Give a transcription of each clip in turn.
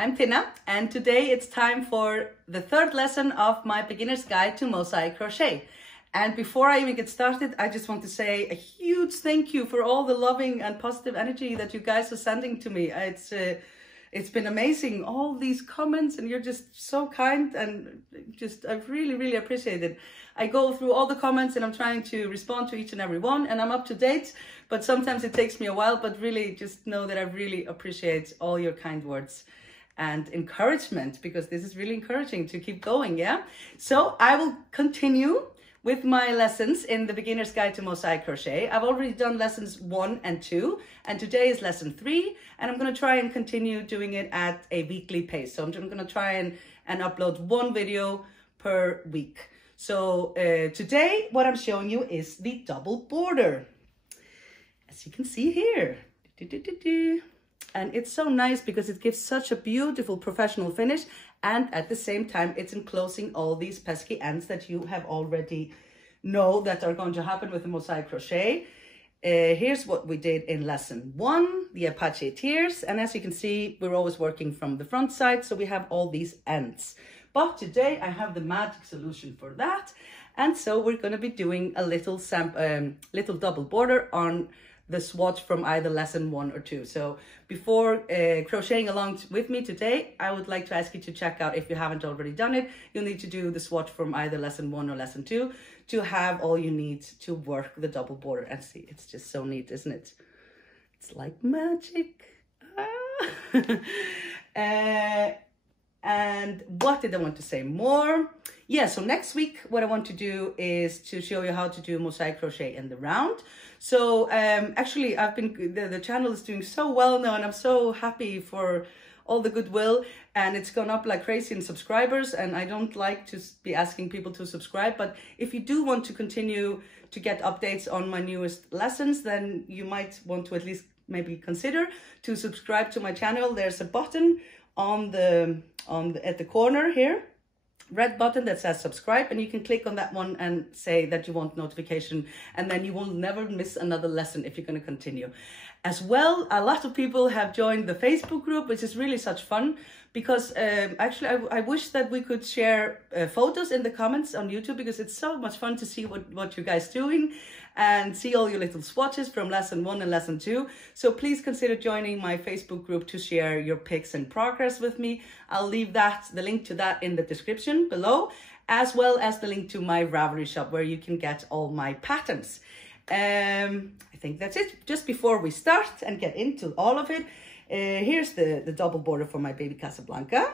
I'm Tina, and today it's time for the third lesson of my beginner's guide to Mosaic Crochet. And before I even get started, I just want to say a huge thank you for all the loving and positive energy that you guys are sending to me. It's been amazing, all these comments, and you're just so kind, and just I really appreciate it. I go through all the comments and I'm trying to respond to each and every one, and I'm up to date, but sometimes it takes me a while. But really just know that I really appreciate all your kind words and encouragement, because this is really encouraging to keep going. Yeah, so I will continue with my lessons in the beginner's guide to Mosaic Crochet. I've already done lessons 1 and 2, and today is lesson 3, and I'm going to try and continue doing it at a weekly pace. So I'm going to try and upload 1 video per week. So today what I'm showing you is the double border, as you can see here. And it's so nice because it gives such a beautiful professional finish, and at the same time it's enclosing all these pesky ends that you have already know that are going to happen with the Mosaic Crochet. Here's what we did in lesson 1, the Apache tiers, and as you can see, we're always working from the front side, so we have all these ends. But today I have the magic solution for that, and so we're going to be doing a little double border on the swatch from either lesson 1 or 2. So before crocheting along with me today, I would like to ask you to check out, if you haven't already done it, you'll need to do the swatch from either lesson 1 or lesson 2 to have all you need to work the double border. And see, it's just so neat, isn't it? It's like magic. And what did I want to say more? Yeah, so next week what I want to do is to show you how to do Mosaic Crochet in the round. So actually I've been, the channel is doing so well now, and I'm so happy for all the goodwill, and it's gone up like crazy in subscribers, and I don't like to be asking people to subscribe, but if you do want to continue to get updates on my newest lessons, then you might want to at least maybe consider to subscribe to my channel. There's a button at the corner here, red button that says subscribe, and you can click on that one and say that you want notification, and then you will never miss another lesson if you're going to continue. As well, a lot of people have joined the Facebook group, which is really such fun, because actually I wish that we could share photos in the comments on YouTube, because it's so much fun to see what you guys doing and see all your little swatches from lesson 1 and lesson 2. So please consider joining my Facebook group to share your pics and progress with me. I'll leave the link to that in the description below, as well as the link to my Ravelry shop, where you can get all my patterns. I think that's it. Just before we start and get into all of it, here's the double border for my baby Casablanca,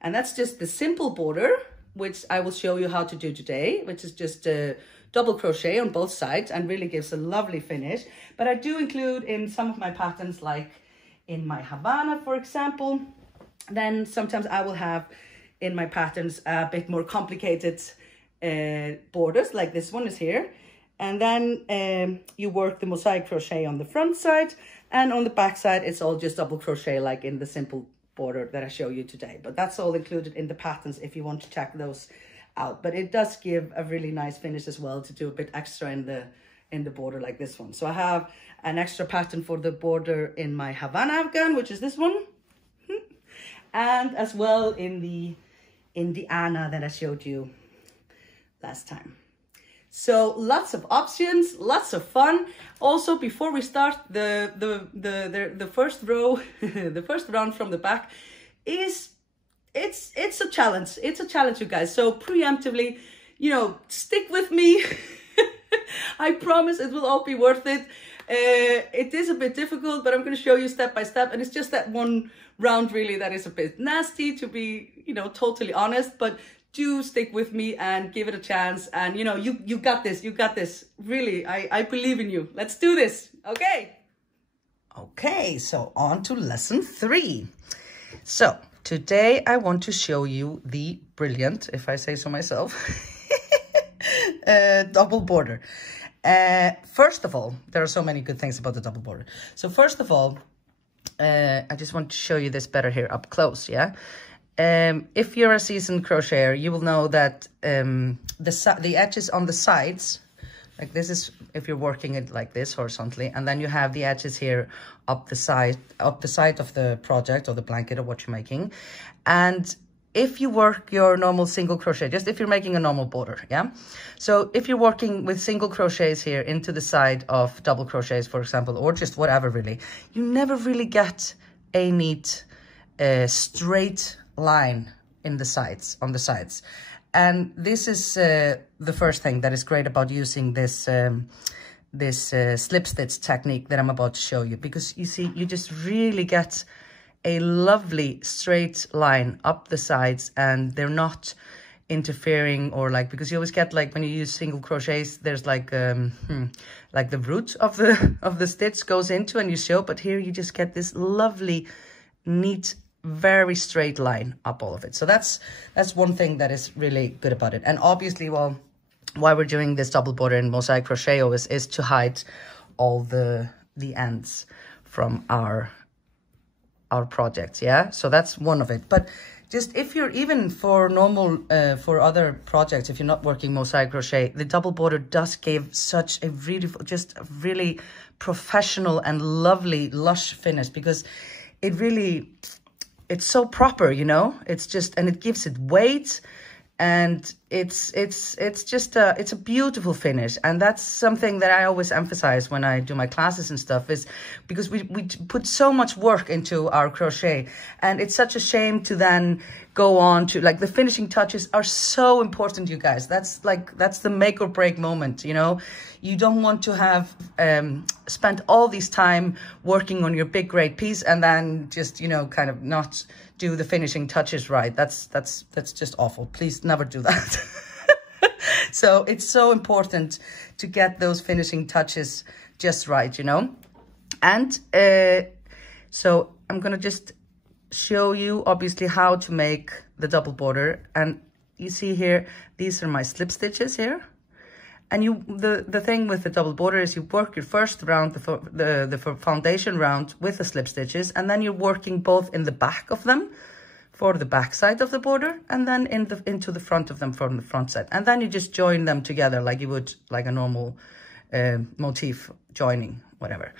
and that's just the simple border, which I will show you how to do today, which is just double crochet on both sides and really gives a lovely finish. But I do include in some of my patterns, like in my Havana, for example, then sometimes I will have in my patterns a bit more complicated borders, like this one is here. And then you work the Mosaic Crochet on the front side, and on the back side it's all just double crochet, like in the simple border that I show you today. But that's all included in the patterns if you want to check those out. But it does give a really nice finish as well to do a bit extra in the border, like this one. So I have an extra pattern for the border in my Havana Afghan, which is this one, and as well in the Anna that I showed you last time. So lots of options, lots of fun. Also, before we start, the first row, the first round from the back is, it's a challenge. It's a challenge, you guys. So preemptively, you know, stick with me. I promise it will all be worth it. It is a bit difficult, but I'm going to show you step by step. And it's just that one round really that is a bit nasty, to be, you know, totally honest. But do stick with me and give it a chance. And, you know, you got this. You got this. Really, I believe in you. Let's do this. Okay. Okay, so on to lesson 3. So today I want to show you the brilliant, if I say so myself, double border. First of all, there are so many good things about the double border. So first of all, I just want to show you this better here up close, yeah? If you're a seasoned crocheter, you will know that the edges on the sides Like this is if you're working it like this horizontally, and then you have the edges here up the side of the project or the blanket or what you're making. And if you work your normal single crochet, just if you're making a normal border, yeah? So if you're working with single crochets here into the side of double crochets, for example, or just whatever really, you never really get a neat straight line in the sides, on the sides. And this is the first thing that is great about using this slip stitch technique that I'm about to show you, because you see, you just really get a lovely straight line up the sides, and they're not interfering, or like, because you always get like when you use single crochets, there's like the root of the stitch goes into and you sew, but here you just get this lovely, neat, very straight line up all of it. So that's one thing that is really good about it. And obviously, well, why we're doing this double border in Mosaic Crochet always is to hide all the ends from our projects, yeah? So that's one of it. But just if you're even for normal, for other projects, if you're not working Mosaic Crochet, the double border does give such a really professional and lovely, lush finish, because it's so proper, you know? It's just, and it gives it weight, and it's a beautiful finish. And that's something that I always emphasize when I do my classes and stuff, is because we put so much work into our crochet, and it's such a shame to then go on to, like, the finishing touches are so important, you guys. That's the make or break moment, you know? You don't want to have spent all this time working on your big great piece and then just, you know, kind of not do the finishing touches right. That's just awful. Please never do that. So it's so important to get those finishing touches just right, you know? And so I'm gonna just show you obviously how to make the double border. And you see here, these are my slip stitches here. And the thing with the double border is you work your first round, the foundation round with the slip stitches, and then you're working both in the back of them for the back side of the border, and then into the front of them from the front side. And then you just join them together like you would like a normal motif joining, whatever.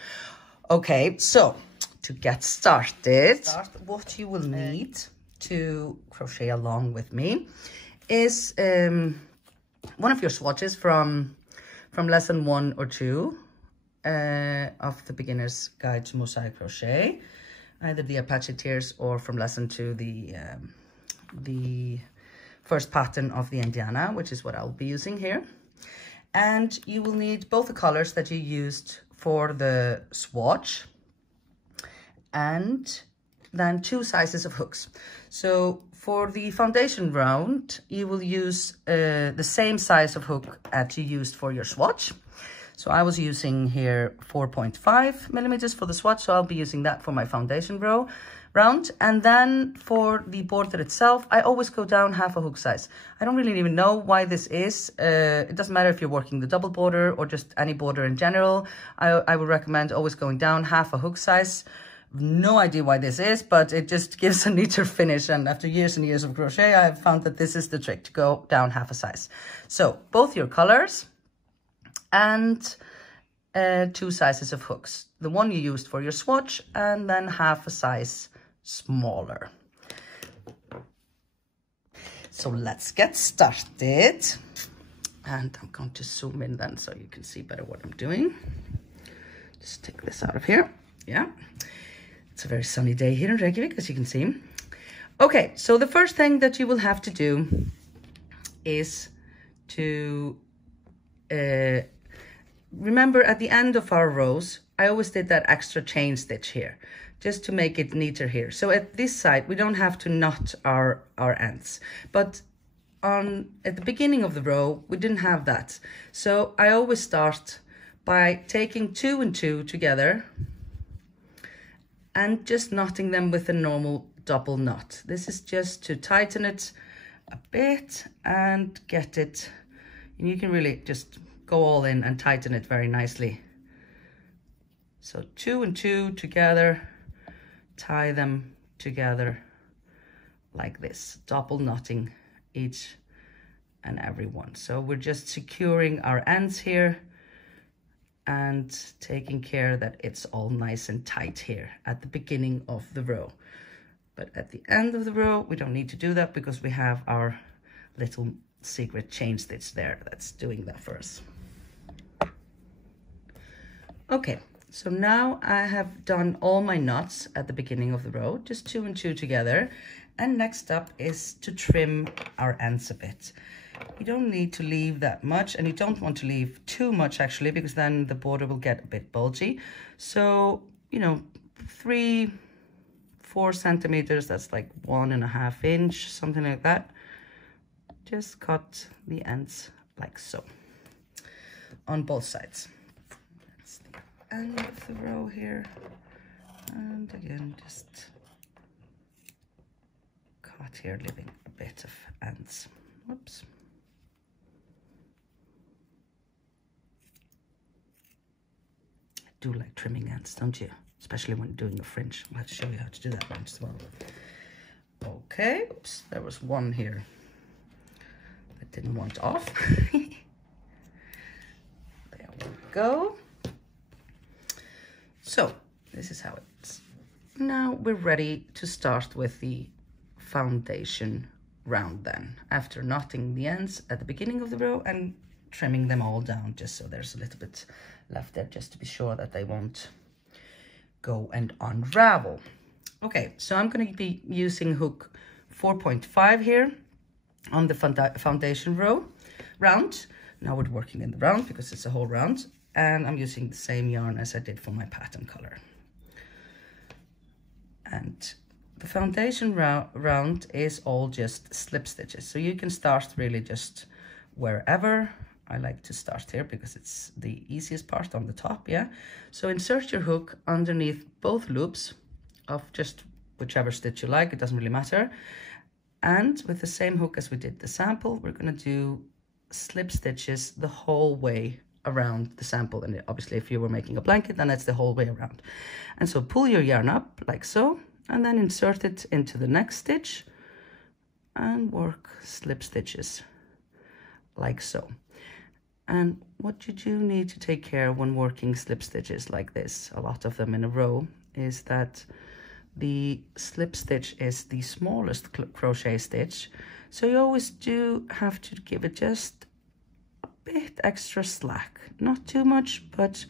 Okay, so to get started, what you will need to crochet along with me is one of your swatches from lesson 1 or 2 of the Beginner's Guide to Mosaic Crochet, either the Apache Tears or from lesson 2 the first pattern of the Indiana, which is what I'll be using here. And you will need both the colors that you used for the swatch, and then 2 sizes of hooks. So for the foundation round, you will use the same size of hook that you used for your swatch. So I was using here 4.5 millimeters for the swatch, so I'll be using that for my foundation round. And then for the border itself, I always go down half a hook size. I don't really even know why this is. It doesn't matter if you're working the double border or just any border in general. I would recommend always going down half a hook size. No idea why this is, but it just gives a neater finish. And after years and years of crochet, I have found that this is the trick, to go down half a size. So both your colors and 2 sizes of hooks. The one you used for your swatch, and then half a size smaller. So let's get started. And I'm going to zoom in then so you can see better what I'm doing. Just take this out of here. Yeah. It's a very sunny day here in Reykjavik, as you can see. Okay, so the first thing that you will have to do is to remember at the end of our rows, I always did that extra chain stitch here, just to make it neater here. So at this side, we don't have to knot our ends, but at the beginning of the row, we didn't have that. So I always start by taking 2 and 2 together and just knotting them with a normal double knot. This is just to tighten it a bit and get it, and you can really just go all in and tighten it very nicely. So 2 and 2 together, tie them together like this, double knotting each and every one. So we're just securing our ends here and taking care that it's all nice and tight here at the beginning of the row. But at the end of the row, we don't need to do that because we have our little secret chain stitch there that's doing that for us. Okay, so now I have done all my knots at the beginning of the row, just 2 and 2 together. And next up is to trim our ends a bit. You don't need to leave that much, and you don't want to leave too much actually, because then the border will get a bit bulgy. So, you know, 3-4 centimeters, that's like 1.5 inch, something like that. Just cut the ends like so on both sides. That's the end of the row here. And again, just cut here, leaving a bit of ends. Whoops. I do like trimming ends, don't you? Especially when doing a fringe. I'll have to show you how to do that one as well. Okay, oops, there was one here that didn't want off. There we go. So this is how it's. Now we're ready to start with the foundation round then, after knotting the ends at the beginning of the row and trimming them all down, just so there's a little bit left there, just to be sure that they won't go and unravel. Okay, so I'm going to be using hook 4.5 here on the foundation round. Now we're working in the round because it's a whole round, and I'm using the same yarn as I did for my pattern color. And the foundation round is all just slip stitches, so you can start really just wherever. I like to start here because it's the easiest part on the top, yeah? So insert your hook underneath both loops of just whichever stitch you like, it doesn't really matter. And with the same hook as we did the sample, we're gonna do slip stitches the whole way around the sample. And obviously if you were making a blanket, then it's the whole way around. And so pull your yarn up like so, and then insert it into the next stitch and work slip stitches like so. And what you do need to take care of when working slip stitches like this, a lot of them in a row, is that the slip stitch is the smallest crochet stitch. So you always do have to give it just a bit extra slack. Not too much, but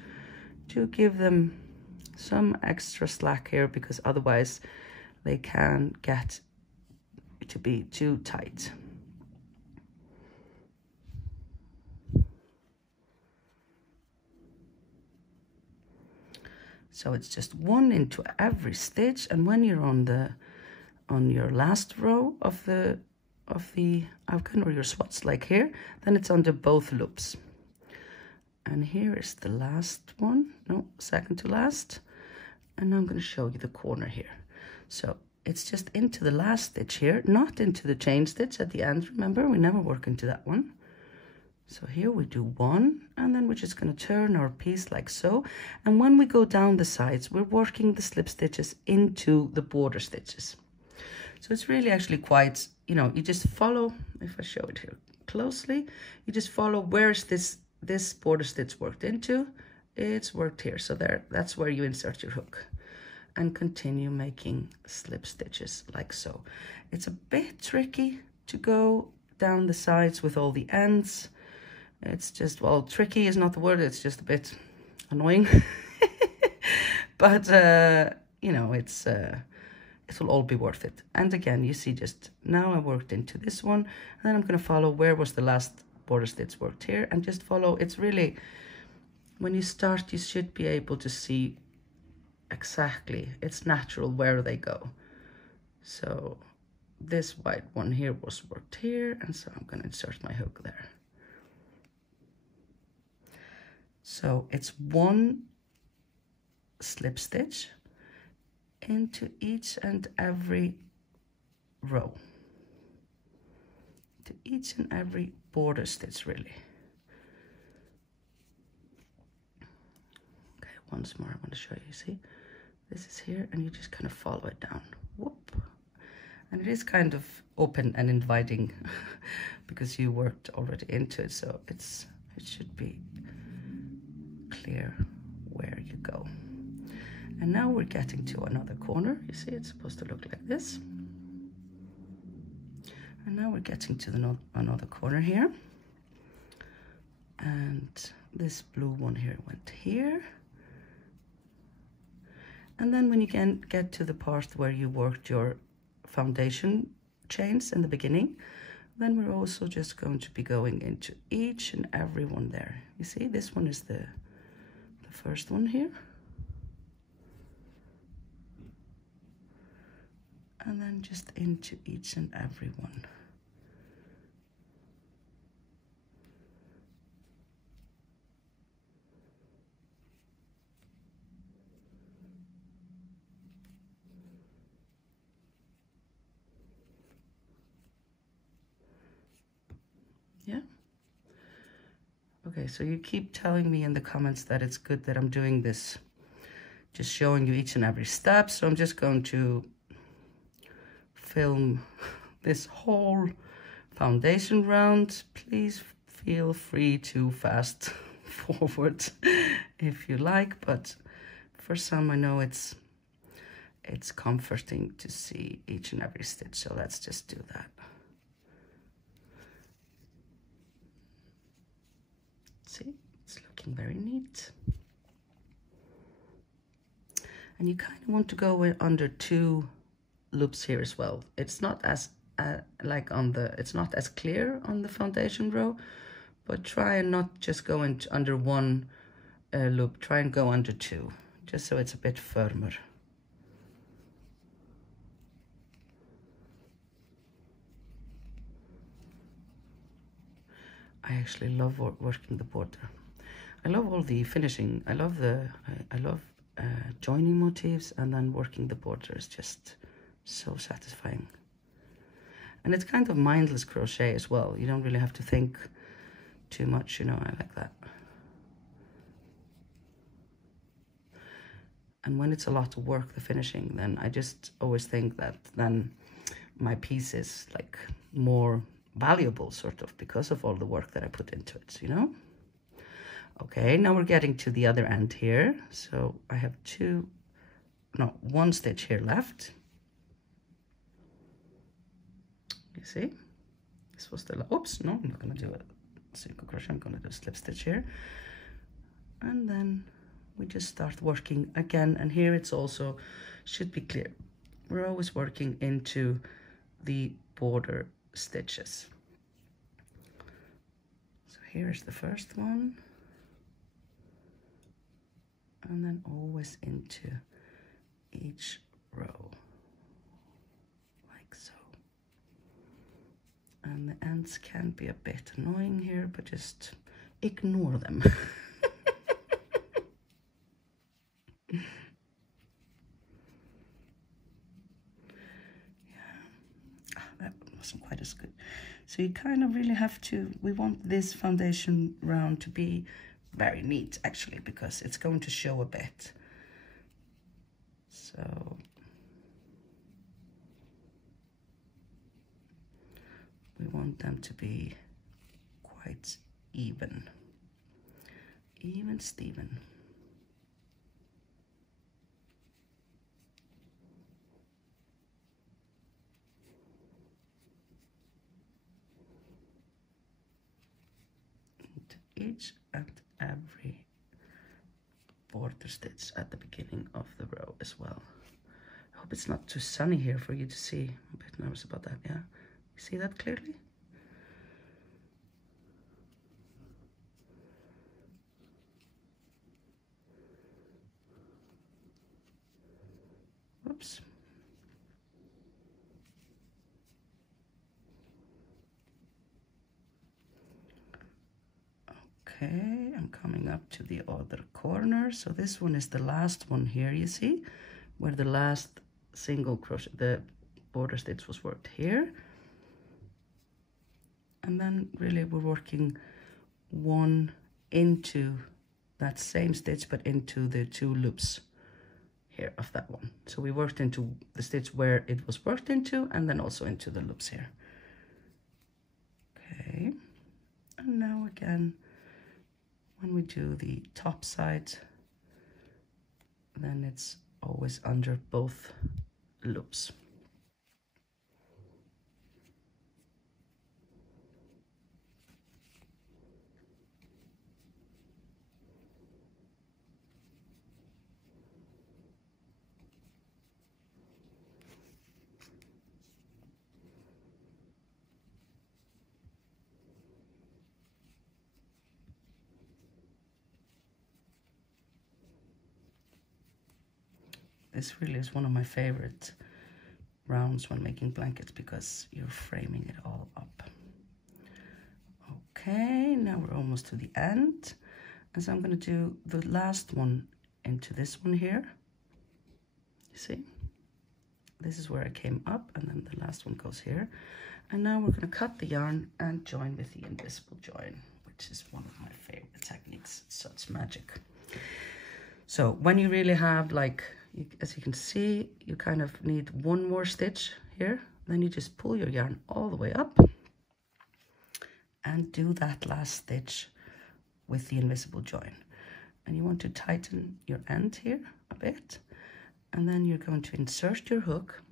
do give them some extra slack here, because otherwise they can get to be too tight. So it's just 1 into every stitch, and when you're on your last row of the afghan or your swats like here, then it's under both loops. And here is the last one, no, second to last, and I'm going to show you the corner here. So it's just into the last stitch here, not into the chain stitch at the end. Remember, we never work into that one. So here we do 1, and then we're just going to turn our piece like so. And when we go down the sides, we're working the slip stitches into the border stitches. So it's really actually quite, you know, you just follow, if I show it here closely, you just follow where's this border stitch worked into. It's worked here. So there, that's where you insert your hook. And continue making slip stitches like so. It's a bit tricky to go down the sides with all the ends. It's just, well, tricky is not the word, it's just a bit annoying. But, you know, it will all be worth it. And again, you see just now I worked into this one, and then I'm going to follow where was the last border stitch worked here, and just follow. It's really, when you start, you should be able to see exactly, it's natural where they go. So this white one here was worked here, and so I'm going to insert my hook there. So it's 1 slip stitch into each and every row, to each and every border stitch really. Okay, once more I want to show you, see, this is here, and you just kind of follow it down, whoop, And it is kind of open and inviting because you worked already into it, so it should be clear where you go. And now we're getting to another corner. You see, it's supposed to look like this. And now we're getting to another corner here. And this blue one here went here. And then when you can get to the part where you worked your foundation chains in the beginning, then we're also just going to be going into each and every one there. You see, this one is the first one here. And then just into each and every one. Yeah. Okay, so you keep telling me in the comments that it's good that I'm doing this, just showing you each and every step. So I'm just going to film this whole foundation round. Please feel free to fast forward if you like, but for some I know it's comforting to see each and every stitch, so let's just do that. See, it's looking very neat. And you kind of want to go under 2 loops here as well. It's not as it's not as clear on the foundation row, but try and not just go under 1 loop. Try and go under 2, just so it's a bit firmer. I actually love working the border. I love all the finishing. I love joining motifs, and then working the border is just so satisfying. And it's kind of mindless crochet as well. You don't really have to think too much, you know. I like that. And when it's a lot of work, the finishing, then I just always think that then my piece is like more valuable, sort of, because of all the work that I put into it, you know. Okay, now we're getting to the other end here. So I have 1 stitch here left. You see, this was the, oops, no, I'm not gonna do a single crochet, I'm gonna do a slip stitch here. And then we just start working again, and here it's also, should be clear, we're always working into the border stitches. So here's the first one, and then always into each row, like so. And the ends can be a bit annoying here, but just ignore them. That wasn't quite as good. So you kind of really have to, we want this foundation round to be very neat, actually, because it's going to show a bit. So we want them to be quite even Steven. Each and every border stitch at the beginning of the row as well. I hope it's not too sunny here for you to see. I'm a bit nervous about that, yeah? You see that clearly? Whoops. Okay, I'm coming up to the other corner. So this one is the last one here, you see, where the last single crochet, the border stitch was worked here. And then really we're working 1 into that same stitch, but into the 2 loops here of that one. So we worked into the stitch where it was worked into, and then also into the loops here. Okay, and now again, when we do the top side, then it's always under both loops. This really is one of my favorite rounds when making blankets because you're framing it all up. Okay, now we're almost to the end. And so I'm going to do the last one into this one here. You see? This is where I came up, and then the last one goes here. And now we're going to cut the yarn and join with the invisible join, which is one of my favorite techniques. It's such magic. So when you really have, like, as you can see, you kind of need one more stitch here. Then you just pull your yarn all the way up and do that last stitch with the invisible join. And you want to tighten your end here a bit. And then you're going to insert your hook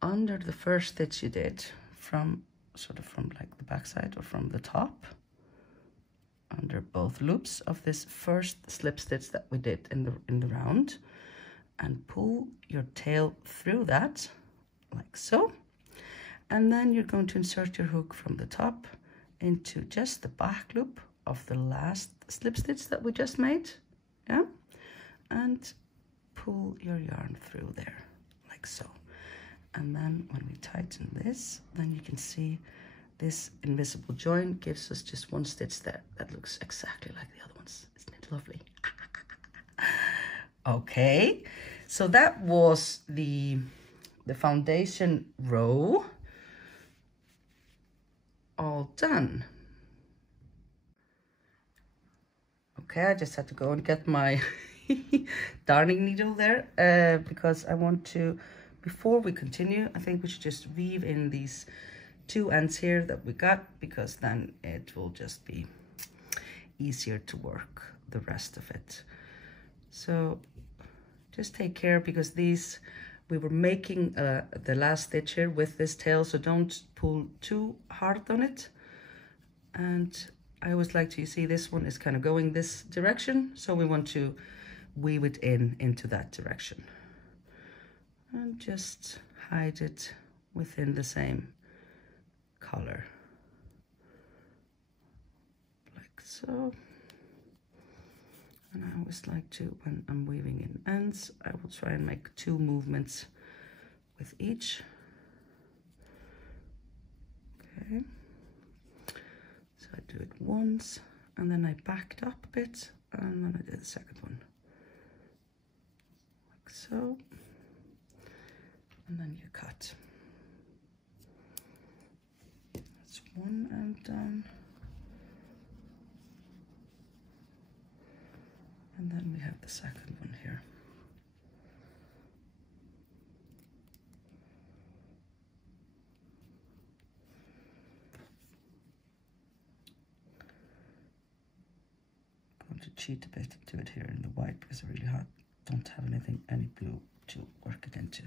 under the first stitch you did, from sort of from like the back side or from the top, under both loops of this first slip stitch that we did in the round, and pull your tail through that like so. And then you're going to insert your hook from the top into just the back loop of the last slip stitch that we just made, yeah, and pull your yarn through there like so. And then when we tighten this, then you can see this invisible join gives us just one stitch there that looks exactly like the other ones. Isn't it lovely? Okay, so that was the foundation row all done. Okay, I just had to go and get my darning needle there because I want to, before we continue, I think we should just weave in these two ends here that we got, because then it will just be easier to work the rest of it. So just take care, because these, we were making the last stitch here with this tail, so don't pull too hard on it. And I always like to, you see this one is kind of going this direction, so we want to weave it into that direction. And just hide it within the same color, like so. And I always like to, when I'm weaving in ends, I will try and make 2 movements with each. Okay, so I do it once, and then I backed up a bit, and then I did the second one, like so, and then you cut. That's one end done. And then we have the second one here. I'm going to cheat a bit and do it here in the white, because I really don't have any blue to work it into.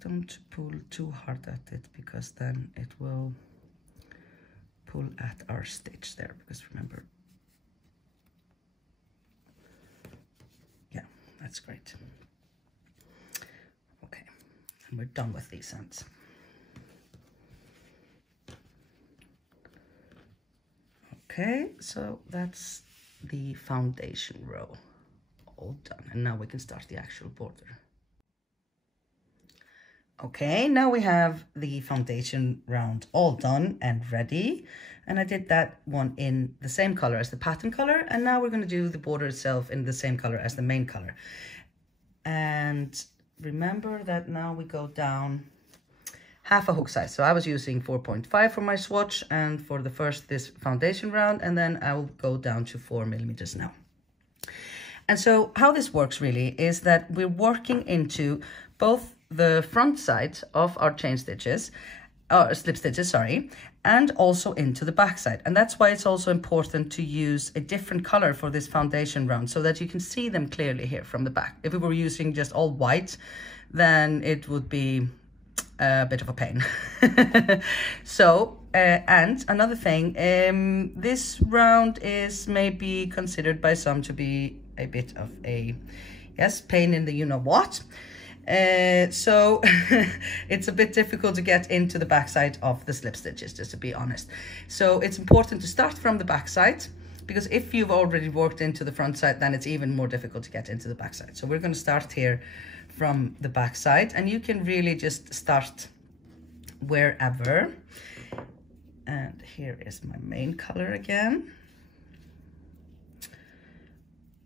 Don't pull too hard at it, because then it will pull at our stitch there, because remember, yeah, that's great. Okay, and we're done with these ends. Okay, so that's the foundation row all done, and now we can start the actual border. Okay, now we have the foundation round all done and ready. And I did that one in the same color as the pattern color. And now we're going to do the border itself in the same color as the main color. And remember that now we go down half a hook size. So I was using 4.5 for my swatch and for the first this foundation round, and then I will go down to 4 millimeters now. And so how this works really is that we're working into both the front side of our chain stitches, or slip stitches, sorry, and also into the back side. And that's why it's also important to use a different color for this foundation round so that you can see them clearly here from the back. If we were using just all white, then it would be a bit of a pain. So, and another thing, this round is maybe considered by some to be a bit of a, yes, pain in the you-know-what. So it's a bit difficult to get into the backside of the slip stitches, just to be honest. So it's important to start from the backside, because if you've already worked into the front side, then it's even more difficult to get into the backside. So we're going to start here from the backside, and you can really just start wherever. And here is my main color again.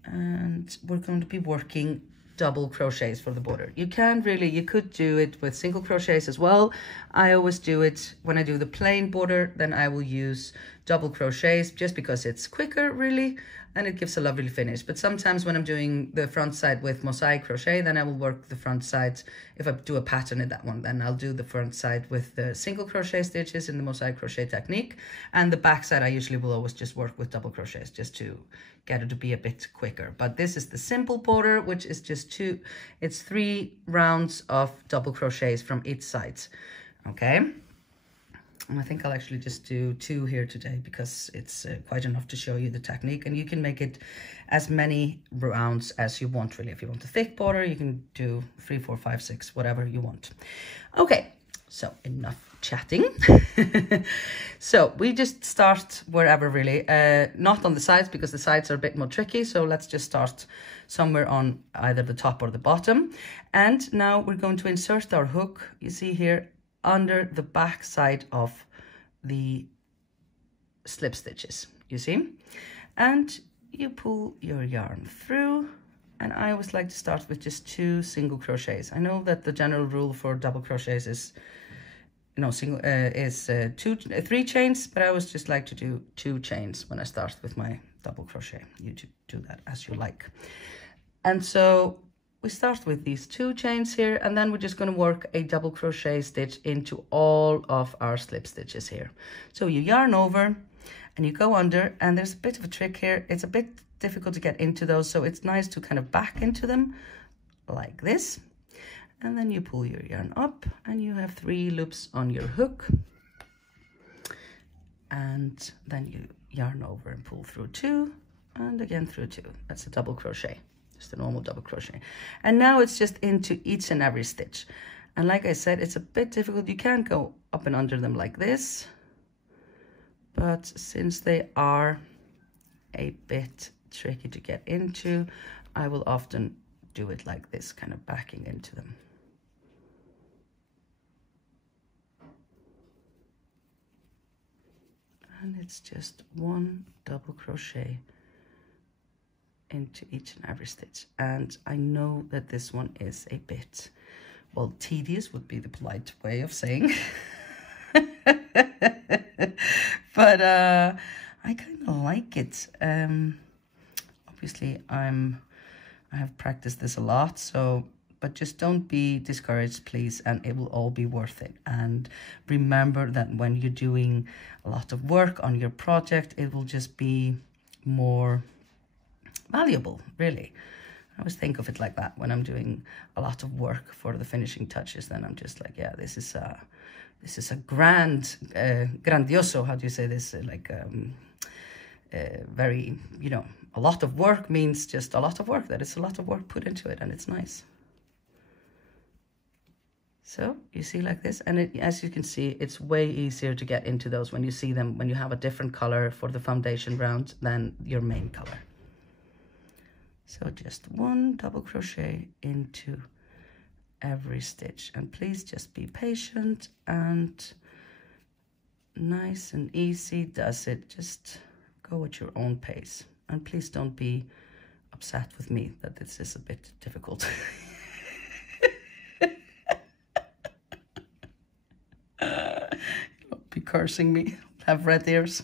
And we're going to be working double crochets for the border. You could do it with single crochets as well. I always do it when I do the plain border, then I will use double crochets just because it's quicker really, and it gives a lovely finish. But sometimes when I'm doing the front side with Mosaic Crochet, then I will work the front side. If I do a pattern in that one, then I'll do the front side with the single crochet stitches in the Mosaic Crochet Technique, and the back side I usually will always just work with double crochets just to get it to be a bit quicker. But this is the simple border, which is just it's 3 rounds of double crochets from each side. Okay, and I think I'll actually just do 2 here today because it's quite enough to show you the technique, and you can make it as many rounds as you want really. If you want a thick border, you can do 3, 4, 5, 6, whatever you want. Okay, so enough chatting. So we just start wherever really, not on the sides because the sides are a bit more tricky. So let's just start somewhere on either the top or the bottom. And now we're going to insert our hook, you see here, under the back side of the slip stitches, you see, and you pull your yarn through. And I always like to start with just 2 single crochets. I know that the general rule for double crochets is, you know, 3 chains, but I always just like to do 2 chains when I start with my double crochet. You do that as you like. And so we start with these 2 chains here, and then we're just going to work a double crochet stitch into all of our slip stitches here. So you yarn over and you go under, and there's a bit of a trick here. It's a bit difficult to get into those, so it's nice to kind of back into them like this. And then you pull your yarn up and you have 3 loops on your hook. And then you yarn over and pull through 2 and again through 2. That's a double crochet, just a normal double crochet. And now it's just into each and every stitch. And like I said, it's a bit difficult. You can't go up and under them like this. But since they are a bit tricky to get into, I will often do it like this, kind of backing into them. And it's just 1 double crochet into each and every stitch. And I know that this one is a bit, well, tedious would be the polite way of saying. But I kind of like it. Obviously I have practiced this a lot, so but just don't be discouraged, please, and it will all be worth it. And remember that when you're doing a lot of work on your project, it will just be more valuable, really. I always think of it like that when I'm doing a lot of work for the finishing touches. Then I'm just like, yeah, this is a grandioso, how do you say this? Very, you know, a lot of work means just a lot of work. That is a lot of work put into it, and it's nice. So you see like this, and as you can see, it's way easier to get into those when you see them, when you have a different color for the foundation round than your main color. So just 1 double crochet into every stitch, and please just be patient, and nice and easy does it. Just go at your own pace, and please don't be upset with me that this is a bit difficult. cursing me, have red ears.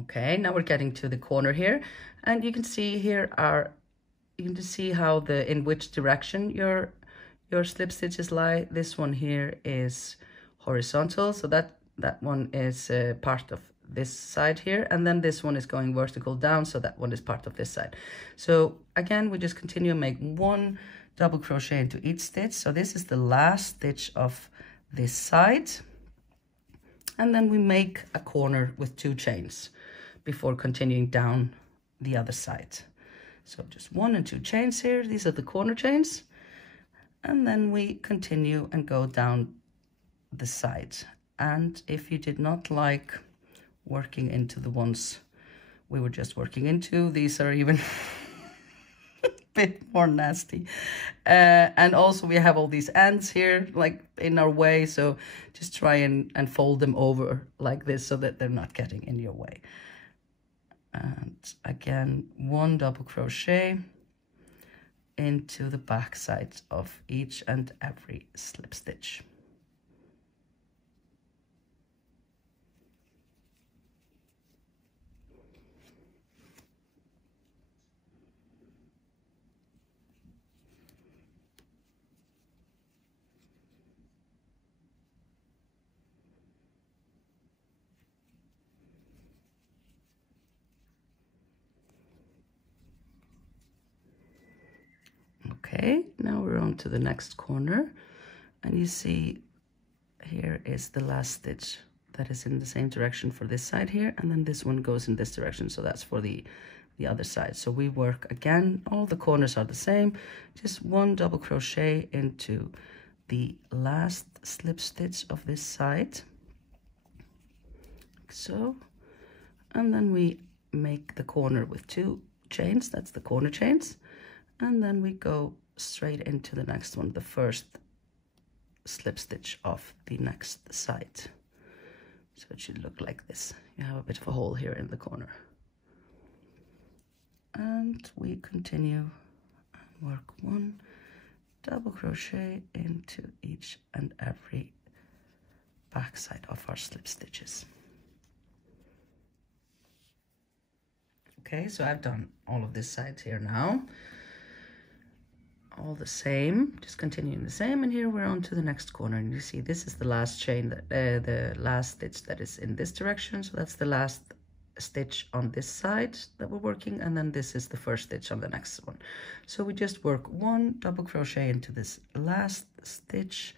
Okay, now we're getting to the corner here, and you can see here you can just see how in which direction your slip stitches lie. This one here is horizontal, so that one is part of this side here, and then this one is going vertical down, so that one is part of this side. So again, we just continue and make 1 double crochet into each stitch. So this is the last stitch of this side, and then we make a corner with 2 chains before continuing down the other side. So just 1 and 2 chains here. These are the corner chains. And then we continue and go down the side. And if you did not like working into the ones we were just working into, these are even a bit more nasty. And also we have all these ends here like in our way. So just try and fold them over like this so that they're not getting in your way. And again, 1 double crochet into the back side of each and every slip stitch. Okay, now we're on to the next corner, and you see here is the last stitch that is in the same direction for this side here, and then this one goes in this direction, so that's for the other side. So we work again, all the corners are the same, just 1 double crochet into the last slip stitch of this side, like so, and then we make the corner with 2 chains, that's the corner chains. And then we go straight into the next one, the first slip stitch of the next side. So it should look like this. You have a bit of a hole here in the corner. And we continue and work 1 double crochet into each and every back side of our slip stitches. Okay, so I've done all of this side here now. All the same, just continuing the same, and here we're on to the next corner, and you see this is the last chain that the last stitch that is in this direction, so that's the last stitch on this side that we're working, and then this is the first stitch on the next one. So we just work 1 double crochet into this last stitch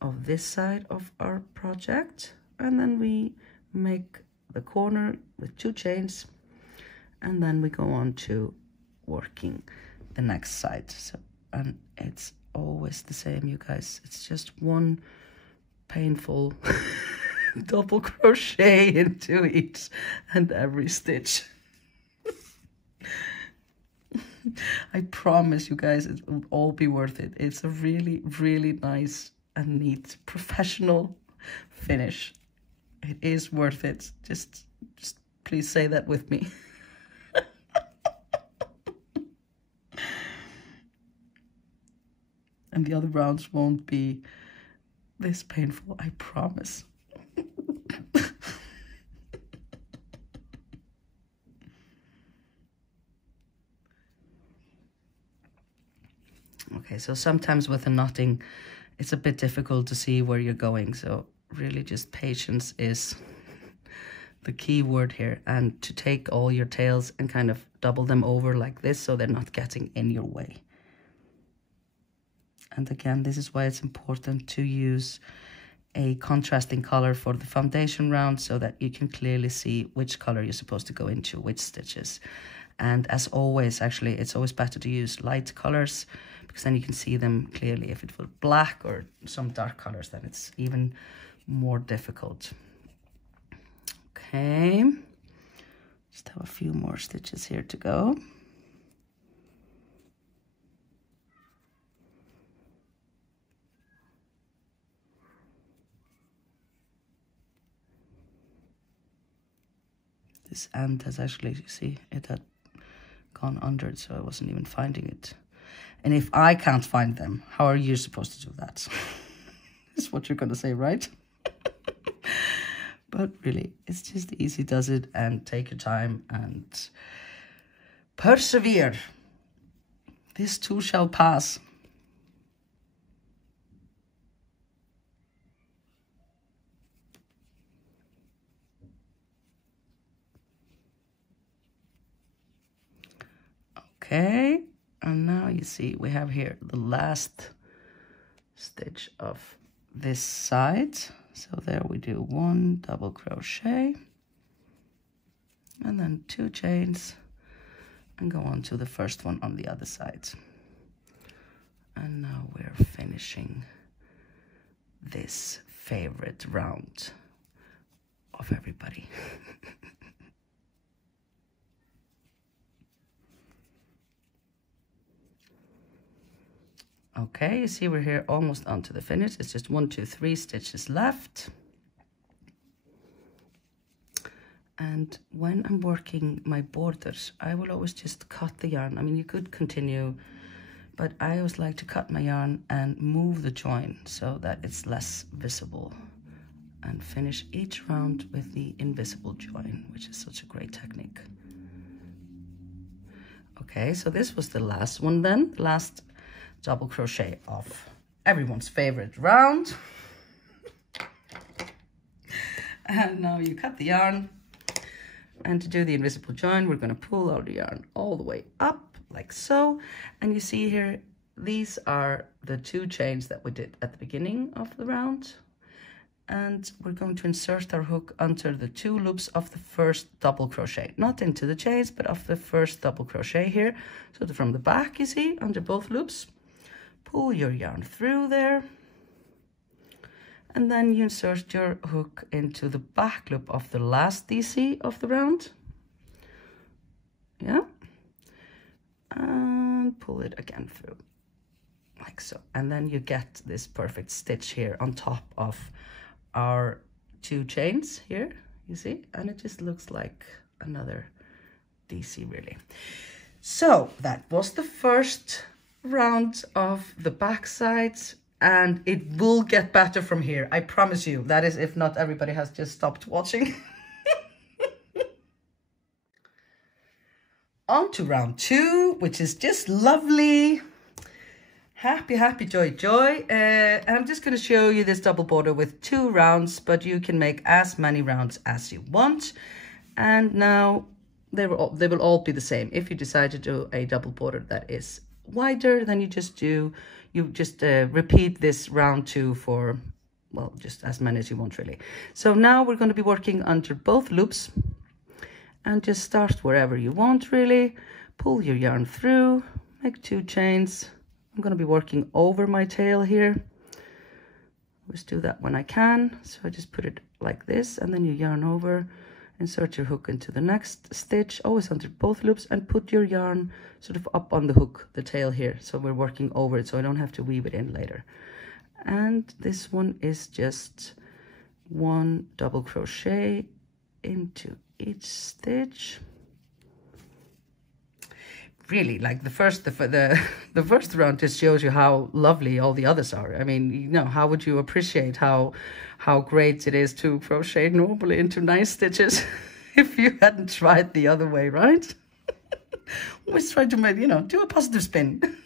of this side of our project, and then we make the corner with 2 chains, and then we go on to working the next side. So, and it's always the same, you guys. It's just 1 painful double crochet into each and every stitch. I promise you guys, it will all be worth it. It's a really, really nice and neat professional finish. It is worth it. Just please say that with me. And the other rounds won't be this painful, I promise. Okay, so sometimes with the knotting, it's a bit difficult to see where you're going. So really just patience is the key word here. And to take all your tails and kind of double them over like this so they're not getting in your way. And again, this is why it's important to use a contrasting color for the foundation round so that you can clearly see which color you're supposed to go into, which stitches. And as always, actually, it's always better to use light colors because then you can see them clearly. If it was black or some dark colors, then it's even more difficult. Okay, just have a few more stitches here to go. This end has actually, you see, it had gone under it, so I wasn't even finding it. And if I can't find them, how are you supposed to do that? Is what you're gonna say, right? But really, it's just easy does it, and take your time and persevere. This too shall pass. Okay, and now you see we have here the last stitch of this side. So there we do 1 double crochet and then 2 chains and go on to the first one on the other side. And now we're finishing this favorite round of everybody. Okay, you see we're here almost onto the finish. It's just 1, 2, 3 stitches left. And when I'm working my borders, I will always just cut the yarn. I mean, you could continue, but I always like to cut my yarn and move the join so that it's less visible, and finish each round with the invisible join, which is such a great technique. Okay, so this was the last one then, the last double crochet of everyone's favorite round. And now you cut the yarn, and to do the invisible join, we're going to pull out the yarn all the way up like so. And you see here, these are the 2 chains that we did at the beginning of the round, and we're going to insert our hook under the 2 loops of the first double crochet, not into the chains, but of the first double crochet here. So from the back, you see, under both loops, pull your yarn through there, and then you insert your hook into the back loop of the last DC of the round. Yeah, and pull it again through like so, and then you get this perfect stitch here on top of our 2 chains here, you see, and it just looks like another DC really. So that was the first round of the back sides, and it will get better from here, I promise you. That is, if not everybody has just stopped watching. On to round 2, which is just lovely. Happy, happy, joy, joy. And I'm just going to show you this double border with 2 rounds, but you can make as many rounds as you want. And now they will all be the same. If you decide to do a double border that is wider, then you just repeat this round 2 for, well, just as many as you want really. So now we're going to be working under both loops, and just start wherever you want really. Pull your yarn through, make 2 chains. I'm going to be working over my tail here. Always do that when I can. So I just put it like this, and then you yarn over, insert your hook into the next stitch, always under both loops, and put your yarn sort of up on the hook, the tail here. So we're working over it, so I don't have to weave it in later. And this one is just 1 double crochet into each stitch. Really, like the first round just shows you how lovely all the others are. I mean, you know, how would you appreciate how great it is to crochet normally into nice stitches if you hadn't tried the other way, right? Always try to make, you know, do a positive spin.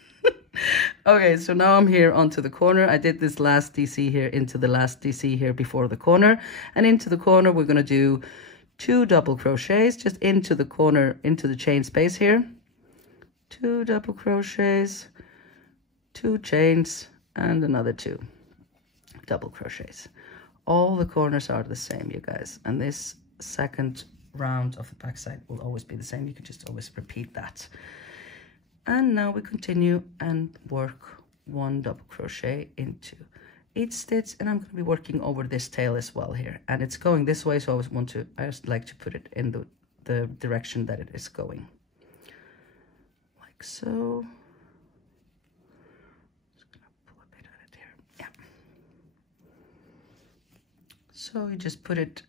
Okay, so now I'm here onto the corner. I did this last DC here into the last DC here before the corner, and into the corner we're going to do 2 double crochets just into the corner, into the chain space here. 2 double crochets, 2 chains, and another 2 double crochets. All the corners are the same, you guys, and this second round of the back side will always be the same. You can just always repeat that. And now we continue and work 1 double crochet into each stitch, and I'm going to be working over this tail as well here, and it's going this way, so I just like to put it in the direction that it is going. Like so. Just gonna pull a bit at it here. Yeah. So you just put it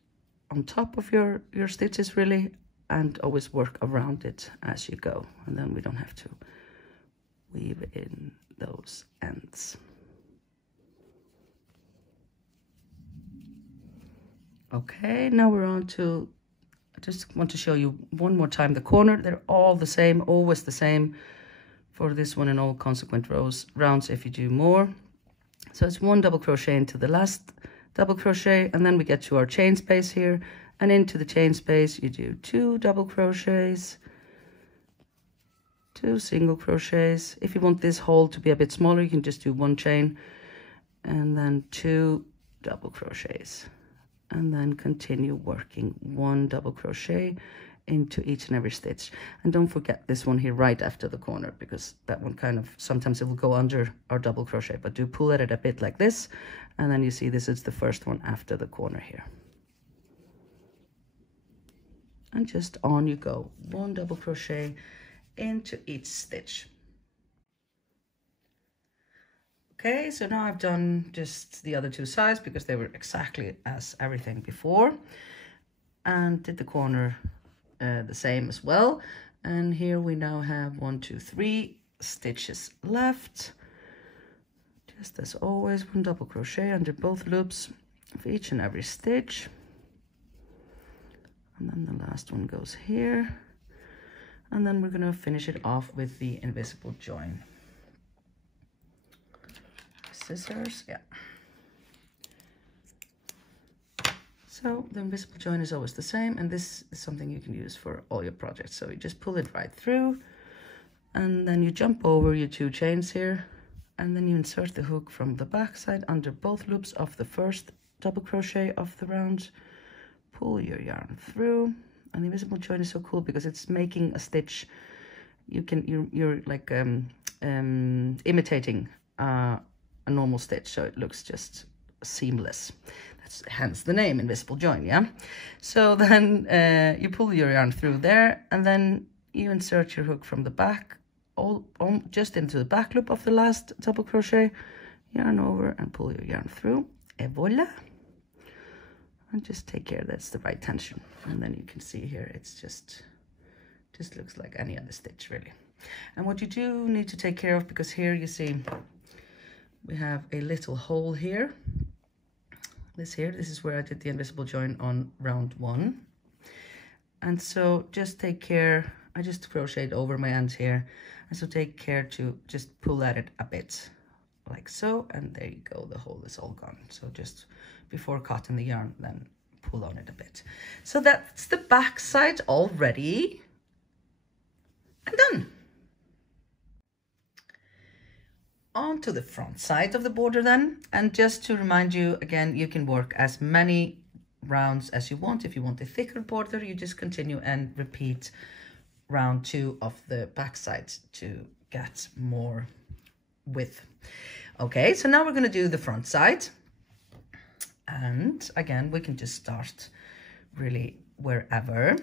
on top of your stitches really, and always work around it as you go, and then we don't have to weave in those ends. Okay, now we're on to, I just want to show you one more time the corner. They're all the same, always the same for this one and all consequent rounds if you do more. So it's 1 double crochet into the last double crochet, and then we get to our chain space here, and into the chain space you do 2 double crochets, 2 single crochets. If you want this hole to be a bit smaller, you can just do 1 chain, and then 2 double crochets, and then continue working 1 double crochet into each and every stitch. And don't forget this one here right after the corner, because that one kind of, sometimes it will go under our double crochet, but do pull at it a bit like this, and then you see this is the first one after the corner here. And just on you go, 1 double crochet into each stitch. Okay, so now I've done just the other 2 sides because they were exactly as everything before, and did the corner the same as well. And here we now have 1, 2, 3 stitches left. Just as always, 1 double crochet under both loops of each and every stitch, and then the last one goes here, and then we're going to finish it off with the invisible join. Scissors, yeah. So the invisible join is always the same, and this is something you can use for all your projects. So you just pull it right through, and then you jump over your 2 chains here, and then you insert the hook from the back side under both loops of the first double crochet of the round, pull your yarn through. And the invisible join is so cool because it's making a stitch. You're like imitating a normal stitch, so it looks just seamless. That's hence the name invisible join, yeah? So then you pull your yarn through there, and then you insert your hook from the back, just into the back loop of the last double crochet, yarn over and pull your yarn through, et voila. And just take care that's the right tension. And then you can see here, it's just looks like any other stitch really. And what you do need to take care of, because here you see we have a little hole here. This is where I did the invisible join on round 1. And so just take care, I just crocheted over my ends here, and so take care to just pull at it a bit like so, and there you go, the hole is all gone. So just before cutting the yarn, then pull on it a bit. So that's the back side already and done. On to the front side of the border then, and just to remind you again, you can work as many rounds as you want. If you want a thicker border, you just continue and repeat round 2 of the back side to get more width. Okay, so now we're going to do the front side, and again we can just start really wherever.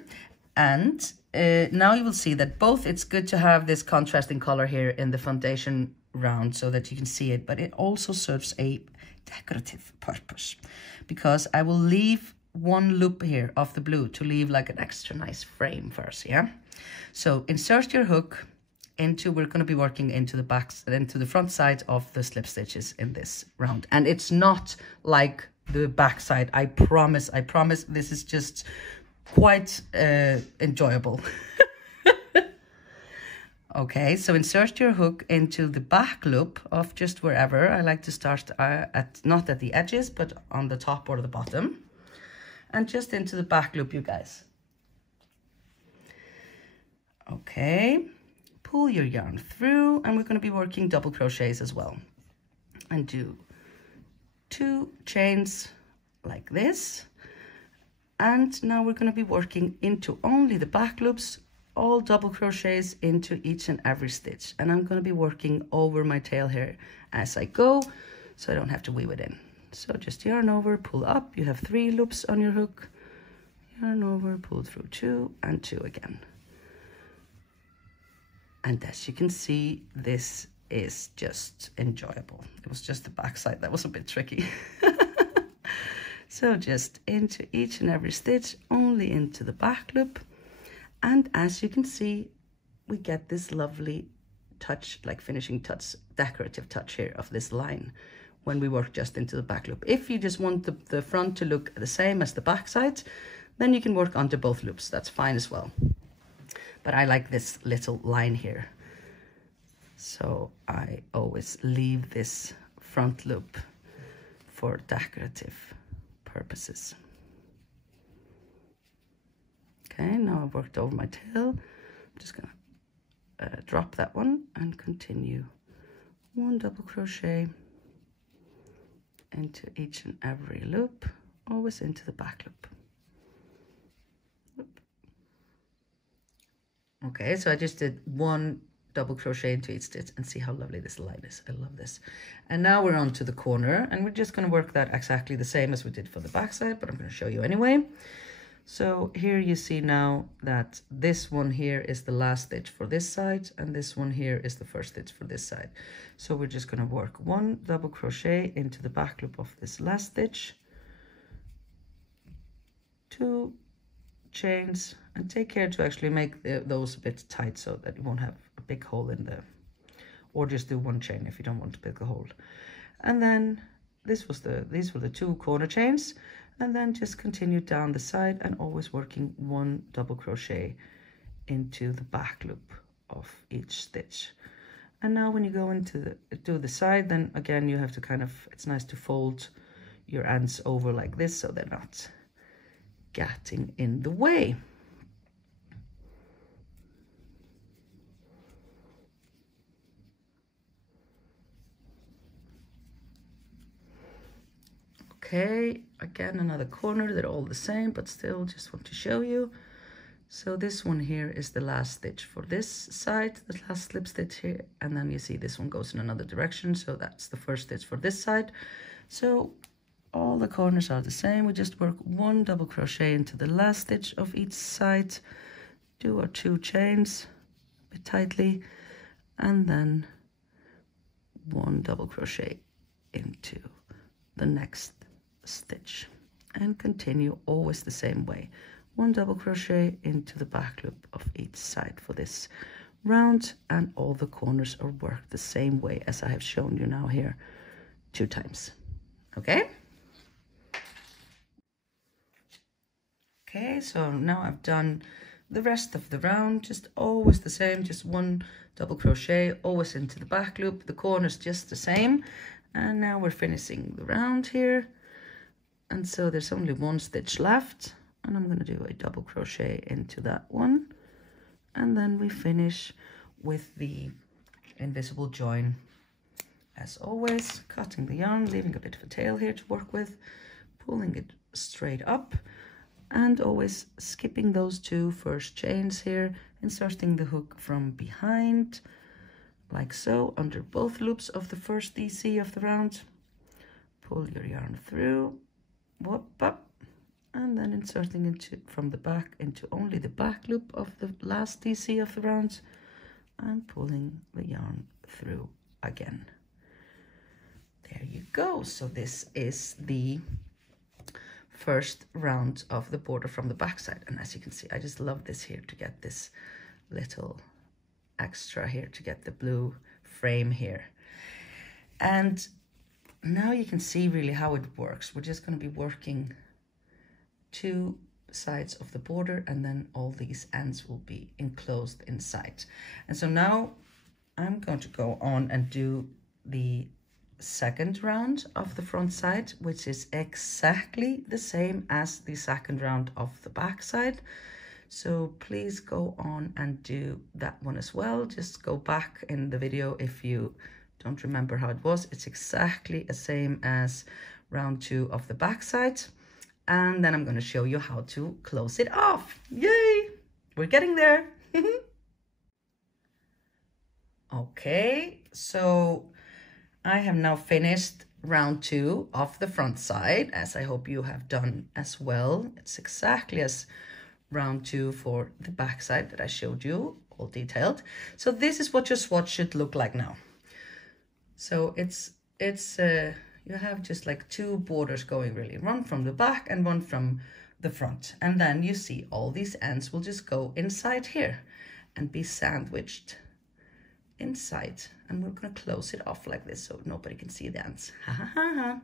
And now you will see that both, it's good to have this contrasting color here in the foundation round so that you can see it, but it also serves a decorative purpose, because I will leave 1 loop here of the blue to leave like an extra nice frame first, yeah? So insert your hook into, we're going to be working into the front side of the slip stitches in this round, and it's not like the back side, I promise. This is just quite enjoyable. Okay, so insert your hook into the back loop of just wherever. I like to start not at the edges, but on the top or the bottom, and just into the back loop, you guys. Okay, pull your yarn through, and we're going to be working double crochets as well, and do 2 chains like this. And now we're going to be working into only the back loops, all double crochets into each and every stitch, and I'm going to be working over my tail here as I go, so I don't have to weave it in. So just yarn over, pull up, you have 3 loops on your hook, yarn over, pull through 2 and 2 again. And as you can see, this is just enjoyable. It was just the back side that was a bit tricky. So just into each and every stitch, only into the back loop. And as you can see, we get this lovely touch, like finishing touch, decorative touch here of this line when we work just into the back loop. If you just want the front to look the same as the back side, then you can work onto both loops. That's fine as well. But I like this little line here. So I always leave this front loop for decorative purposes. Okay, now I've worked over my tail. I'm just gonna drop that one and continue 1 double crochet into each and every loop, always into the back loop. Okay, so I just did 1 double crochet into each stitch, and see how lovely this line is. I love this. And now we're on to the corner, and we're just going to work that exactly the same as we did for the back side, but I'm going to show you anyway. So here you see now that this one here is the last stitch for this side, and this one here is the first stitch for this side. So we're just going to work 1 double crochet into the back loop of this last stitch, 2 chains, and take care to actually make those a bit tight so that you won't have a big hole in the, or just do 1 chain if you don't want to pick a hole. And then these were the 2 corner chains, and then just continue down the side and always working 1 double crochet into the back loop of each stitch. And now when you go into do the side, then again you have to kind of, it's nice to fold your ends over like this so they're not getting in the way. Okay, again another corner, they're all the same, but still just want to show you. So this one here is the last stitch for this side, the last slip stitch here, and then you see this one goes in another direction, so that's the first stitch for this side. So all the corners are the same. We just work 1 double crochet into the last stitch of each side, do our 2 chains a bit tightly, and then 1 double crochet into the next stitch, and continue always the same way. 1 double crochet into the back loop of each side for this round, and all the corners are worked the same way as I have shown you now here 2 times. Okay? Okay, so now I've done the rest of the round, just always the same, just 1 double crochet, always into the back loop, the corners just the same. And now we're finishing the round here. And so there's only 1 stitch left, and I'm going to do a double crochet into that one. And then we finish with the invisible join. As always, cutting the yarn, leaving a bit of a tail here to work with, pulling it straight up, and always skipping those 2 first chains here, inserting the hook from behind, like so, under both loops of the first DC of the round. Pull your yarn through, whoop up, and then inserting into from the back into only the back loop of the last DC of the round, and pulling the yarn through again. There you go. So this is the first round of the border from the back side, and as you can see, I just love this here to get this little extra here to get the blue frame here. And now you can see really how it works. We're just going to be working 2 sides of the border, and then all these ends will be enclosed inside. And so now I'm going to go on and do the second round of the front side, which is exactly the same as the second round of the back side. So please go on and do that one as well. Just go back in the video if you don't remember how it was. It's exactly the same as round 2 of the back side. And then I'm going to show you how to close it off. Yay! We're getting there. Okay, so I have now finished round 2 of the front side, as I hope you have done as well. It's exactly as round 2 for the back side that I showed you, all detailed. So this is what your swatch should look like now. So you have just like 2 borders going really, one from the back and one from the front. And then you see all these ends will just go inside here and be sandwiched inside. And we're gonna close it off like this so nobody can see the ends. Ha ha ha ha.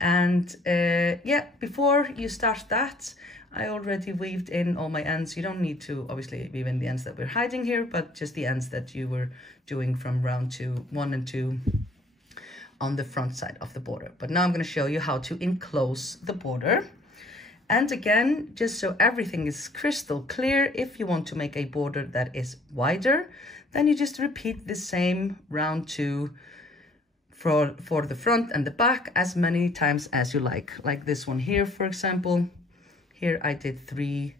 And yeah, before you start that, I already weaved in all my ends. You don't need to obviously weave in the ends that we're hiding here, but just the ends that you were doing from round 1 and 2 on the front side of the border. But now I'm going to show you how to enclose the border. And again, just so everything is crystal clear, if you want to make a border that is wider, then you just repeat the same round 2 for the front and the back as many times as you like this one here, for example. Here I did 3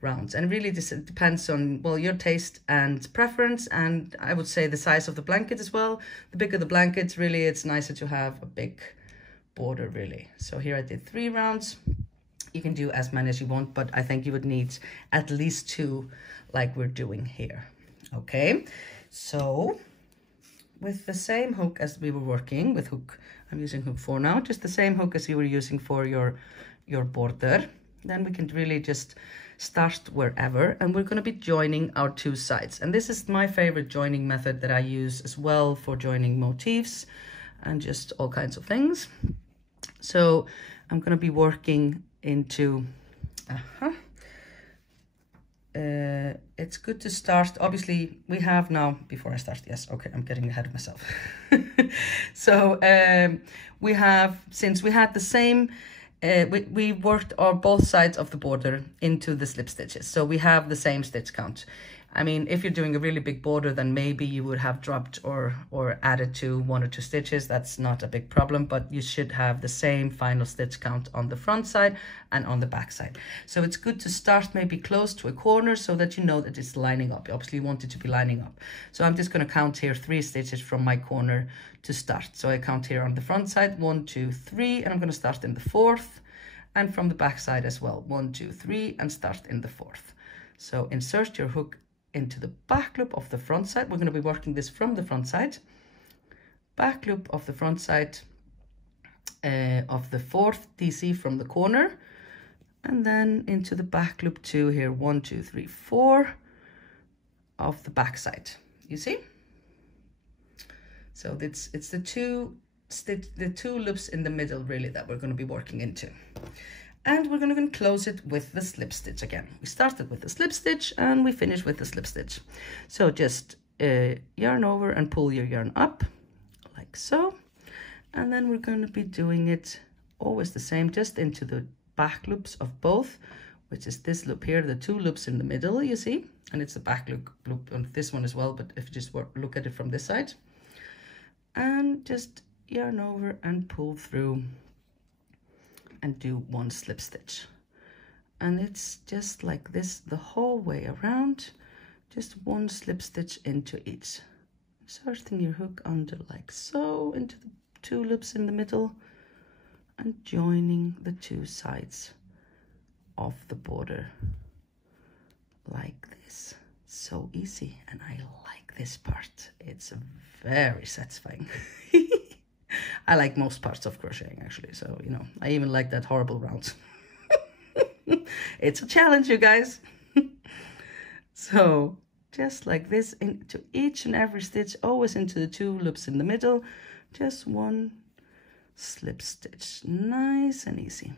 rounds, and really this depends on, well, your taste and preference, and I would say the size of the blanket as well. The bigger the blanket, really it's nicer to have a big border, really. So here I did 3 rounds. You can do as many as you want, but I think you would need at least 2 like we're doing here. Okay, so with the same hook as we were working with hook, I'm using hook 4 now, just the same hook as you were using for your border. Then we can really just start wherever, and we're going to be joining our 2 sides. And this is my favorite joining method that I use as well for joining motifs and just all kinds of things. So I'm going to be working into it's good to start. Obviously we have now, before I start, yes, okay, I'm getting ahead of myself. So we have, since we had the same, we worked on both sides of the border into the slip stitches, so we have the same stitch count. I mean, if you're doing a really big border, then maybe you would have dropped or added to 1 or 2 stitches. That's not a big problem, but you should have the same final stitch count on the front side and on the back side. So it's good to start maybe close to a corner so that you know that it's lining up. You obviously want it to be lining up. So I'm just going to count here 3 stitches from my corner to start. So I count here on the front side 1, 2, 3, and I'm going to start in the 4th, and from the back side as well 1, 2, 3, and start in the 4th. So insert your hook into the back loop of the front side. We're going to be working this from the front side. Back loop of the front side of the 4th DC from the corner, and then into the back loop 2 here, 1, 2, 3, 4 of the back side. You see? So it's the two loops in the middle really that we're going to be working into. And we're going to close it with the slip stitch again. We started with the slip stitch and we finish with the slip stitch. So just yarn over and pull your yarn up like so. And then we're going to be doing it always the same, just into the back loops of both, which is this loop here, the 2 loops in the middle, you see, and it's the back loop on this one as well, but if you just look at it from this side, and just yarn over and pull through and do 1 slip stitch. And it's just like this the whole way around, just 1 slip stitch into each, inserting your hook under like so into the 2 loops in the middle and joining the 2 sides of the border like this. So easy, and I like this part. It's very satisfying. I like most parts of crocheting actually, so you know, I even like that horrible round. It's a challenge, you guys. So just like this into each and every stitch, always into the 2 loops in the middle, just 1 slip stitch, nice and easy.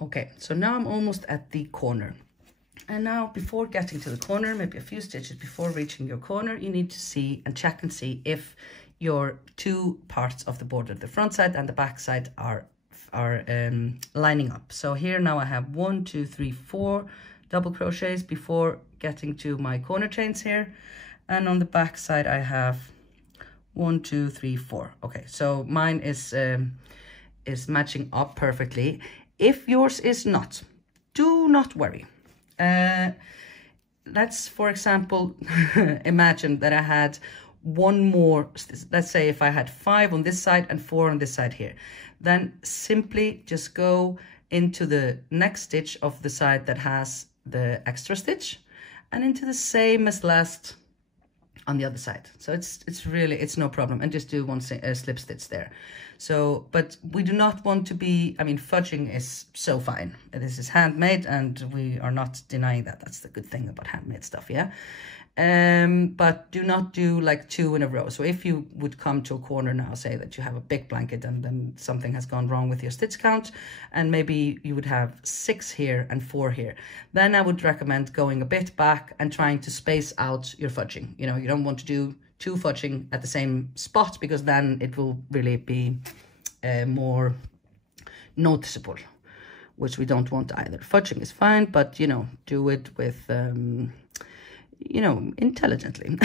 Okay, so now I'm almost at the corner. And now before getting to the corner, maybe a few stitches before reaching your corner, you need to see and check and see if your two parts of the border, the front side and the back side, are lining up. So here now I have 1, 2, 3, 4 double crochets before getting to my corner chains here. And on the back side I have 1, 2, 3, 4. Okay, so mine is matching up perfectly. If yours is not, do not worry. Let's, for example, imagine that I had one more. Let's say if I had 5 on this side and 4 on this side here, then simply just go into the next stitch of the side that has the extra stitch and into the same as last on the other side. So it's no problem, and just do one slip stitch there. So, but we do not want to be, I mean, fudging is so fine. This is handmade and we are not denying that. That's the good thing about handmade stuff, yeah? But do not do like 2 in a row. So if you would come to a corner now, say that you have a big blanket and then something has gone wrong with your stitch count, and maybe you would have 6 here and 4 here, then I would recommend going a bit back and trying to space out your fudging. You know, you don't want to do 2 fudging at the same spot, because then it will really be more noticeable, which we don't want either. Fudging is fine, but you know, do it with you know, intelligently.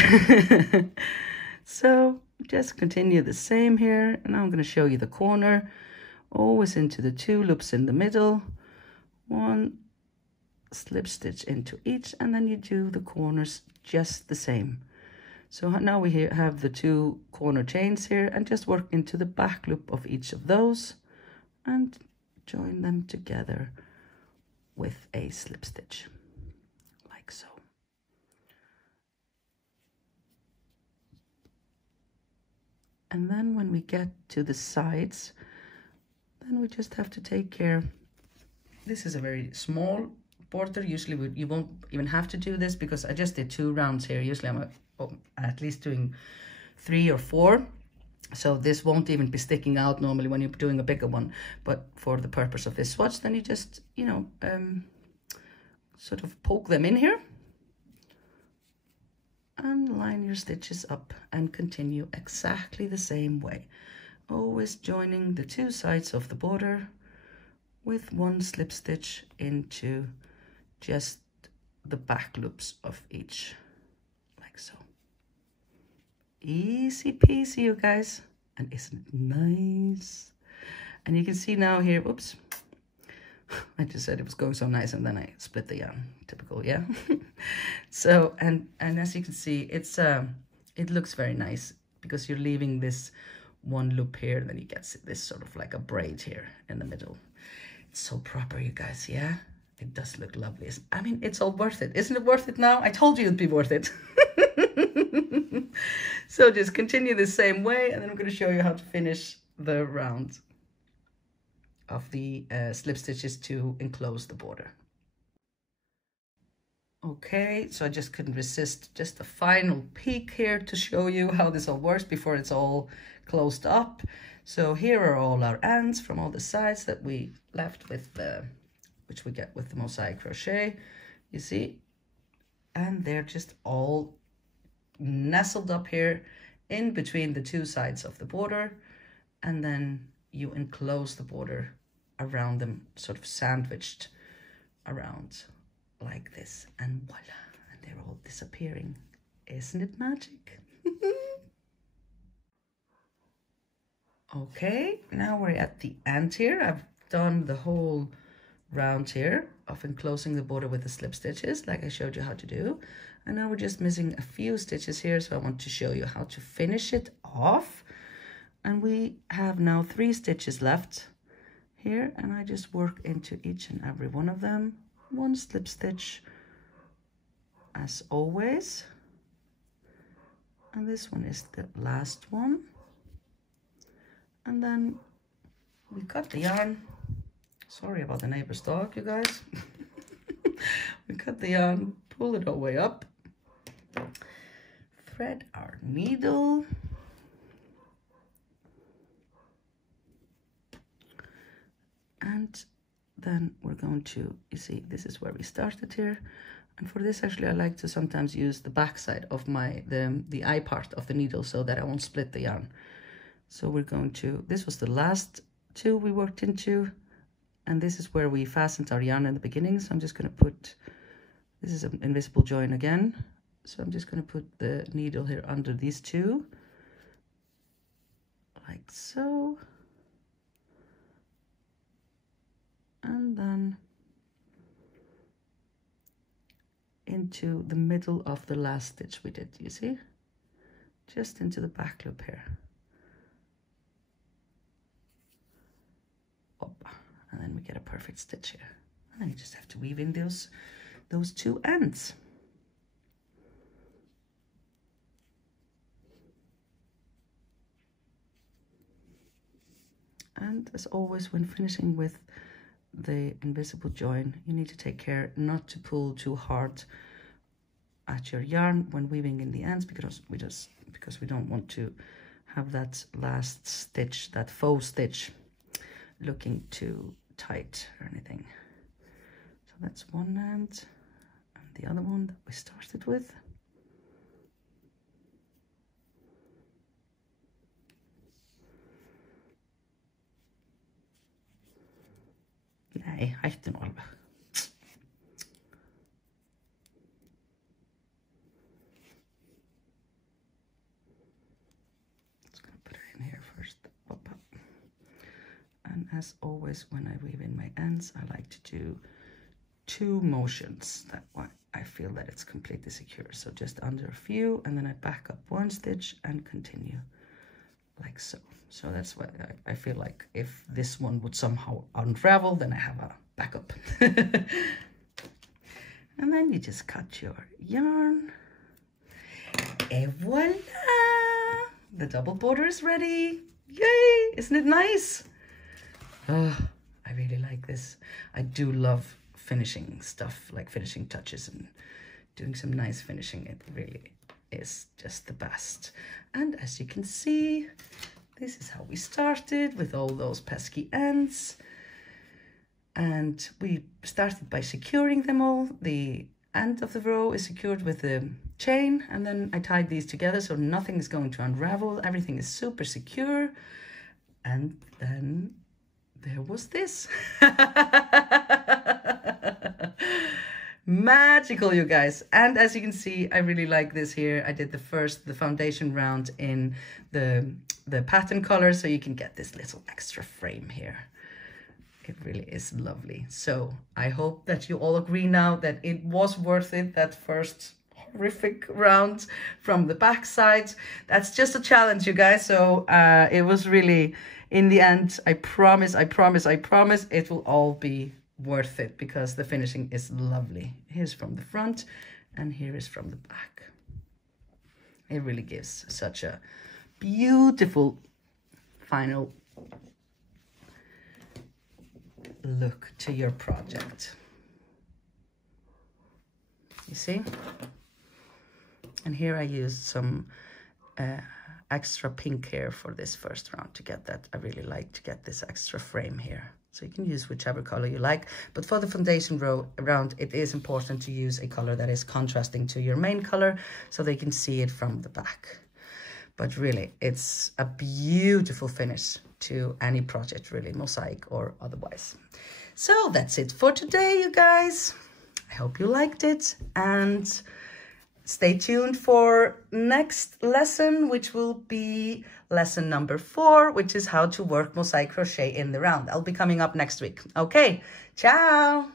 So just continue the same here, and now I'm going to show you the corner. Always into the 2 loops in the middle, 1 slip stitch into each, and then you do the corners just the same. So now we have the 2 corner chains here, and just work into the back loop of each of those and join them together with a slip stitch, like so. And then when we get to the sides, then we just have to take care. This is a very small border. Usually you won't even have to do this, because I just did 2 rounds here. Usually I'm at least doing 3 or 4. So this won't even be sticking out normally when you're doing a bigger one. But for the purpose of this swatch, then you just, you know, sort of poke them in here and line your stitches up and continue exactly the same way, always joining the 2 sides of the border with 1 slip stitch into just the back loops of each, like so. Easy peasy, you guys, and isn't it nice? And you can see now here, oops, I just said it was going so nice and then I split the yarn. Typical, yeah. So, and as you can see, it's it looks very nice, because you're leaving this 1 loop here, and then you get this sort of like a braid here in the middle. It's so proper, you guys, yeah? It does look lovely. I mean, it's all worth it. Isn't it worth it now? I told you it'd be worth it. So just continue the same way, and then I'm going to show you how to finish the round of the slip stitches to enclose the border. Okay, so I just couldn't resist just a final peek here to show you how this all works before it's all closed up. So here are all our ends from all the sides that we left with the, which we get with the Mosaic Crochet, you see, and they're just all nestled up here in between the 2 sides of the border, and then you enclose the border around them, sort of sandwiched around like this, and voila, and they're all disappearing. Isn't it magic? Okay, now we're at the end here. I've done the whole round here of enclosing the border with the slip stitches, like I showed you how to do. And now we're just missing a few stitches here, so I want to show you how to finish it off. And we have now 3 stitches left here, and I just work into each and every one of them, 1 slip stitch as always, and this one is the last one. And then we cut the yarn. Sorry about the neighbor's dog, you guys. We cut the yarn, pull it all the way up, thread our needle, and then we're going to, you see, this is where we started here. And for this, actually, I like to sometimes use the back side of the eye part of the needle so that I won't split the yarn. So we're going to, this was the last two we worked into, and this is where we fastened our yarn in the beginning. So I'm just going to put, this is an invisible join again. So I'm just going to put the needle here under these two, like so. And then into the middle of the last stitch we did, you see? Just into the back loop here. And then we get a perfect stitch here. And then you just have to weave in those two ends. And as always, when finishing with the invisible join, you need to take care not to pull too hard at your yarn when weaving in the ends, because we don't want to have that last stitch, that faux stitch, looking too tight or anything. So that's one end, and the other one that we started with. Nej, hætti nú alveg. Just gonna put it in here first. And as always, when I weave in my ends, I like to do two motions. That way I feel that it's completely secure. So just under a few, and then I back up one stitch and continue like so. So that's why I feel like if this one would somehow unravel, then I have a backup. And then you just cut your yarn. Et voila! The double border is ready. Yay! Isn't it nice? Oh, I really like this. I do love finishing stuff, like finishing touches and doing some nice finishing. It really is just the best. And as you can see, this is how we started with all those pesky ends. And we started by securing them all. The end of the row is secured with the chain, and then I tied these together so nothing is going to unravel. Everything is super secure. And then there was this. Magical, you guys. And as you can see, I really like this here. I did the foundation round in the pattern color, so you can get this little extra frame here. It really is lovely. So I hope that you all agree now that it was worth it, that first horrific round from the back side. That's just a challenge, you guys. So it was really, in the end, I promise, it will all be worth it because the finishing is lovely. Here's from the front and here is from the back. It really gives such a beautiful final look to your project. You see? And here I used some extra pink here for this first round to get that. I really like to get this extra frame here. So you can use whichever color you like, but for the foundation round, it is important to use a color that is contrasting to your main color so they can see it from the back. But really, it's a beautiful finish to any project, really, mosaic or otherwise. So that's it for today, you guys. I hope you liked it, and stay tuned for next lesson, which will be lesson number 4, which is how to work mosaic crochet in the round. I'll be coming up next week. Okay, ciao.